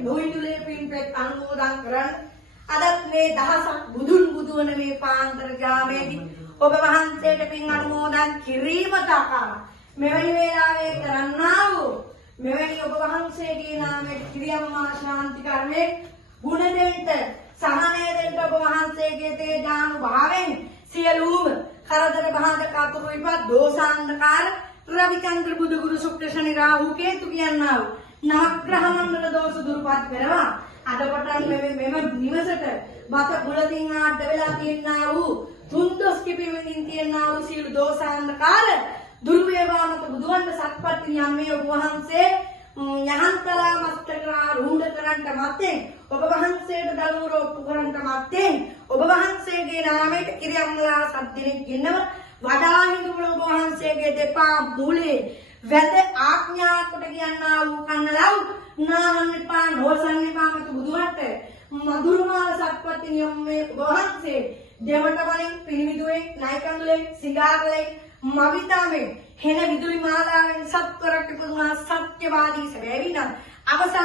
නොහිඳුලේ පින්පෙත් අනුමෝදන් කරන්න. අදත් මේ දහසක් බුදුන් බුදුවන මේ පාන්දර ජාමේදී ඔබ වහන්සේට පින් අනුමෝදන් කිරීමට ආකාර මෙවැනි වේලාවේ කරන්නා වූ මෙවැනි ඔබ වහන්සේගේ නාමයට කිරියම්මා ශාන්ති කර්මයේ ගුණ දෙන්න සහනය දෙන්න ඔබ වහන්සේගේ තේජානුභාවයෙන් සියලුම කරදර බාධක අතුරු විපත් දෝෂාන්ධකාර රවිචන්ද්‍ර බුදුගුරු ශුක්‍ර ශනි රාහු කේතු කියනා වූ නවග්‍රහ මණ්ඩල දෝෂ දුරුපත් කරවා අද පටන් මෙම නිවසට බත බුලතින් ආඩ වෙලා තියෙනා වූ තුන්දොස් කිපෙමින් තියෙනා වූ සියලු දෝෂාන්ධකාර දුරු වේවා මත බුදුන්ගේ සත්පත්ති යම්මේ ඔබ වහන්සේ යහන්තලා මස්තකරා රූඪ කරන්ට මැත්තේ ඔබ වහන්සේට දලුර ඔප්පු කරන්ට මැත්තේ ඔබ වහන්සේගේ නාමයට කිරියම්මලා සද්දිනෙක් ඉන්නව වඩා හිඳුල ඔබ වහන්සේගේ දෙපා මූලේ වැද ආඥා කොට කියනා වූ කන්නලව් නාහන්න එපා නෝසන්න එපා මත බුදුහට මధుරමාල සත්පත්ති නියම්මේ ඔබ වහන්සේ දෙවට වලින් පිරිමිදුවේ නායකඳුලේ සිගාරලේ මවිතාමේ හෙන විදුලි මාලාවෙන් සත්වරට පුදුමා සත්‍යවාදී සැබෑවිනම් අවසන්